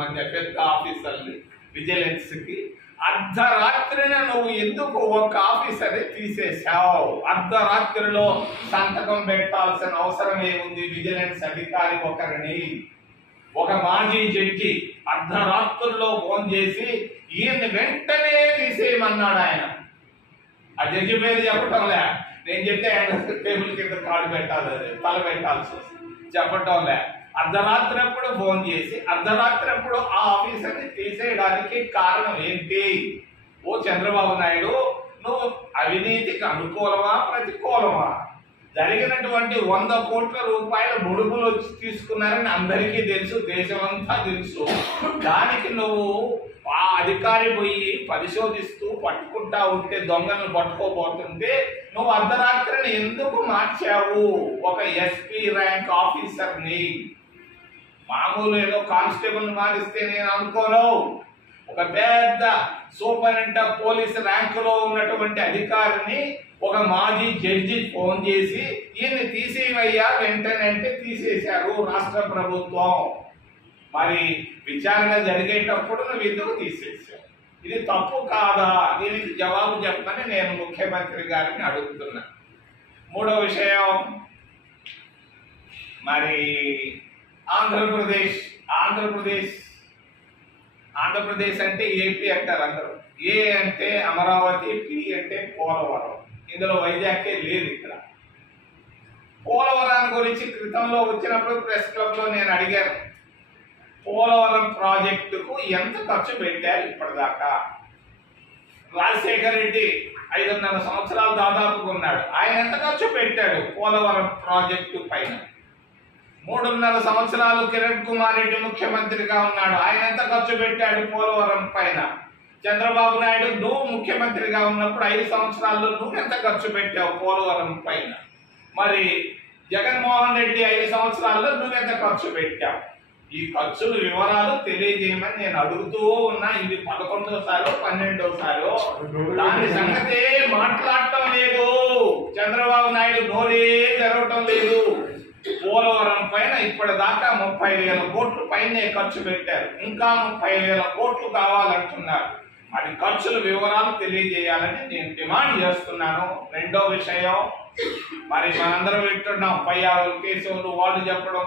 మధ్య పెద్ద ఆఫీసర్ని విజిలెన్స్కి అర్ధరాత్రిన నువ్వు ఎందుకు ఒక ఆఫీసర్ని తీసేశావు? అర్ధరాత్రిలో సంతకం పెట్టాల్సిన అవసరం ఏముంది? విజిలెన్స్ అధికారి ఒకరిని, ఒక మాజీ జడ్జి అర్ధరాత్రుల్లో ఫోన్ చేసి ఈయన్ని వెంటనే తీసేయమన్నాడు. ఆయన ఆ జడ్జి పేరు చెప్పటంలే, నేను చెప్తే ఆయన టేబుల్ కింద కాళ్ళు పెట్టాలి, తల పెట్టాల్సి వస్తుంది, చెప్పటంలే. అర్ధరాత్రి అప్పుడు ఫోన్ చేసి అర్ధరాత్రి అప్పుడు ఆ ఆఫీసర్ని తీసేయడానికి కారణం ఏంటి? ఓ చంద్రబాబు నాయుడు, నువ్వు అవినీతికి అనుకూలమా ప్రతికూలమా? జరిగినటువంటి 100 కోట్ల రూపాయల ముడుపులు వచ్చి తీసుకున్నారని అందరికీ తెలుసు, దేశమంతా తెలుసు. దానికి నువ్వు ఆ అధికారి పోయి పరిశోధిస్తూ పట్టుకుంటా ఉంటే, దొంగలను పట్టుకోబోతుంటే నువ్వు అర్ధరాత్రిని ఎందుకు మార్చావు? ఒక ఎస్పీ ర్యాంక్ ఆఫీసర్ని, మామూలు ఏదో కానిస్టేబుల్ మారిస్తే నేను అనుకోను, ఒక పెద్ద సూపరింటెండెంట్ ఆఫ్ పోలీస్ ర్యాంకులో ఉన్నటువంటి అధికారిని ఒక మాజీ జడ్జి ఫోన్ చేసి ఈయన్ని తీసేవయ్యా వెంటనే అంటే తీసేశారు రాష్ట్ర ప్రభుత్వం. మరి విచారణ జరిగేటప్పుడు నువ్వు ఎందుకు తీసేశావు? ఇది తప్పు కాదా? దీనికి జవాబు చెప్పమని నేను ముఖ్యమంత్రి గారిని అడుగుతున్నా. మూడో విషయం, మరి ఆంధ్రప్రదేశ్ అంటే ఏపీ అంటారు అందరూ. ఏ అంటే అమరావతి, పి అంటే పోలవరం. ఇందులో వైజాగ్కే లేదు. ఇక్కడ పోలవరం గురించి క్రితంలో వచ్చినప్పుడు ప్రెస్ క్లబ్లో నేను అడిగాను, పోలవరం ప్రాజెక్టుకు ఎంత ఖర్చు పెట్టారు ఇప్పటిదాకా? రాజశేఖర రెడ్డి 5.5 సంవత్సరాలు దాదాపుగా ఉన్నాడు, ఆయన ఎంత ఖర్చు పెట్టాడు పోలవరం ప్రాజెక్టు పైన? 3.5 సంవత్సరాలు కిరణ్ కుమార్ రెడ్డి ముఖ్యమంత్రిగా ఉన్నాడు, ఆయన ఎంత ఖర్చు పెట్టాడు పోలవరం పైన? చంద్రబాబు నాయుడు నువ్వు ముఖ్యమంత్రిగా ఉన్నప్పుడు 5 సంవత్సరాల్లో నువ్వు ఎంత ఖర్చు పెట్టావు పోలవరం పైన? మరి జగన్మోహన్ రెడ్డి 5 సంవత్సరాల్లో నువ్వెంత ఖర్చు పెట్టావు? ఈ ఖర్చుల వివరాలు తెలియజేయమని నేను అడుగుతూ ఉన్నా. ఇది 11వ 12వ దాని సంగతే మాట్లాడటం లేదు. చంద్రబాబు నాయుడు నోరే జరగటం లేదు. పోలవరం పైన ఇప్పటిదాకా 30,000 కోట్ల పైనే ఖర్చు పెట్టారు, ఇంకా 30,000 కోట్లు కావాలంటున్నారు. అది ఖర్చుల వివరాలు తెలియజేయాలని నేను డిమాండ్ చేస్తున్నాను. రెండో విషయం, మరి మనందరం వింటున్నాం పయ్యావులు కేశవులు వాళ్ళు చెప్పడం,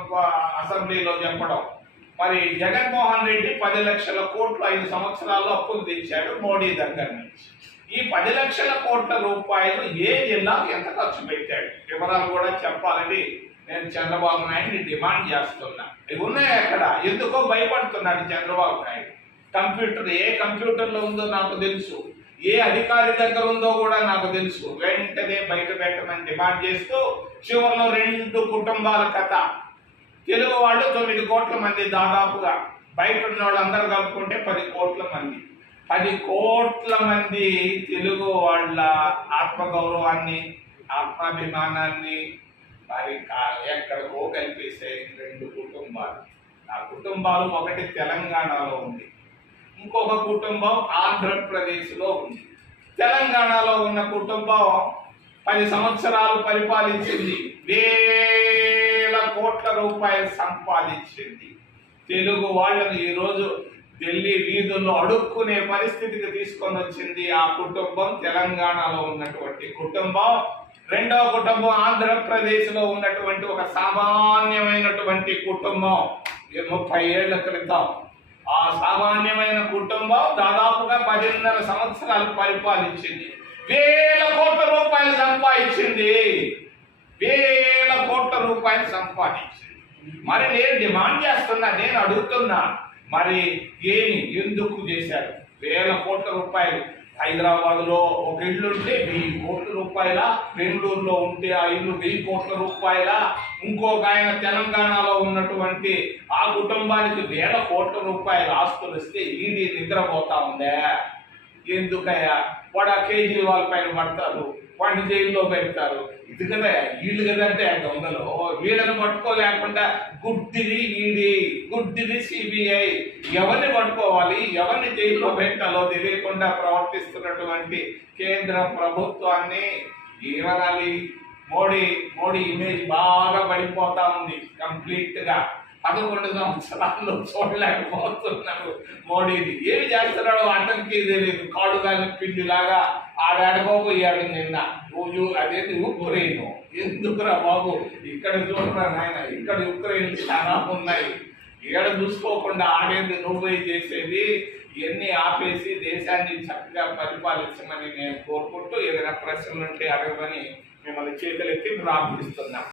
అసెంబ్లీలో చెప్పడం. మరి జగన్మోహన్ రెడ్డి 10 లక్షల కోట్లు 5 సంవత్సరాల్లో అప్పులు తెచ్చాడు మోడీ దగ్గర నుంచి. ఈ 10 లక్షల కోట్ల రూపాయలు ఏ జిల్లాకు ఎంత ఖర్చు పెట్టాడు వివరాలు కూడా చెప్పాలని నేను చంద్రబాబు నాయుడిని డిమాండ్ చేస్తున్నా. ఇవి ఉన్నాయి అక్కడ, ఎందుకో భయపడుతున్నాడు చంద్రబాబు నాయుడు. కంప్యూటర్ ఏ కంప్యూటర్లో ఉందో నాకు తెలుసు, ఏ అధికారి దగ్గర ఉందో కూడా నాకు తెలుసు. వెంటనే బయట పెట్టమని డిమాండ్ చేస్తూ చివరిలో 2 కుటుంబాల కథ. తెలుగు వాళ్ళు 9 కోట్ల మంది దాదాపుగా, బయట ఉన్న వాళ్ళందరూ కలుపుకుంటే 10 కోట్ల మంది. 10 కోట్ల మంది తెలుగు వాళ్ళ ఆత్మగౌరవాన్ని, ఆత్మాభిమానాన్ని మరి ఎక్కడికో కల్పేసాయి 2 కుటుంబాలు. ఆ కుటుంబాలు ఒకటి తెలంగాణలో ఉంది, ఇంకొక కుటుంబం ఆంధ్రప్రదేశ్లో ఉంది. తెలంగాణలో ఉన్న కుటుంబం 10 సంవత్సరాలు పరిపాలించింది, వేల కోట్ల రూపాయలు సంపాదించింది. తెలుగు వాళ్ళని ఈరోజు ఢిల్లీ వీధుల్లో అడుక్కునే పరిస్థితికి తీసుకొని వచ్చింది ఆ కుటుంబం, తెలంగాణలో ఉన్నటువంటి కుటుంబం. రెండవ కుటుంబం ఆంధ్రప్రదేశ్లో ఉన్నటువంటి ఒక సామాన్యమైనటువంటి కుటుంబం. 30 ఏళ్ల క్రితం ఆ సామాన్యమైన కుటుంబం దాదాపుగా 10.5 సంవత్సరాలు పరిపాలించింది, వేల కోట్ల రూపాయలు సంపాదించింది, వేల కోట్ల రూపాయలు సంపాదించింది. మరి నేను డిమాండ్ చేస్తున్నా, నేను అడుగుతున్నా, మరి ఏమి ఎందుకు చేశారు? వేల కోట్ల రూపాయలు. హైదరాబాద్లో ఒక ఇల్లు ఉంటే 1000 కోట్ల రూపాయల, బెంగళూరులో ఉంటే ఆ ఇల్లు 1000 కోట్ల రూపాయల, ఇంకొక ఆయన తెలంగాణలో ఉన్నటువంటి ఆ కుటుంబానికి వేల కోట్ల రూపాయల ఆస్తులు వస్తే ఈడీ నిద్రపోతా ఉందా? ఎందుకయ్యా? వాడు ఆ కేజ్రీవాల్ పైన పడతారు, వాడిని జైల్లో పెడతారు. ఇది కదా వీళ్ళు కదంటే దొంగలు. వీళ్ళని పట్టుకోలేకుండా గుడ్డిది ఈడీ, గుడ్డిది సిబిఐ, ఎవరిని పట్టుకోవాలి, ఎవరిని జైల్లో పెట్టాలో తెలియకుండా ప్రవర్తిస్తున్నటువంటి కేంద్ర ప్రభుత్వాన్ని ఏమనాలి? మోడీ ఇమేజ్ బాగా పడిపోతా ఉంది కంప్లీట్గా. 11 సంవత్సరాల్లో చూడలేకపోతున్నారు మోడీని. ఏమి చేస్తున్నాడు అతనికి తెలియదు. కాడుగాలి పిండిలాగా ఆడాడుకోపోయాడు నిన్న. రోజు అదేది ఉక్రెయిన్. ఎందుకురా బాబు, ఇక్కడ చూడరా నాయన, ఇక్కడ ఉక్రెయిన్ చాలా ఉన్నాయి. ఏడ చూసుకోకుండా ఆడేది నువ్వే చేసేది. ఇవన్నీ ఆపేసి దేశాన్ని చక్కగా పరిపాలించమని నేను కోరుకుంటూ, ఏదైనా ప్రశ్నలు ఉంటే అడగమని మిమ్మల్ని చేతులెత్తి ప్రార్థిస్తున్నాం.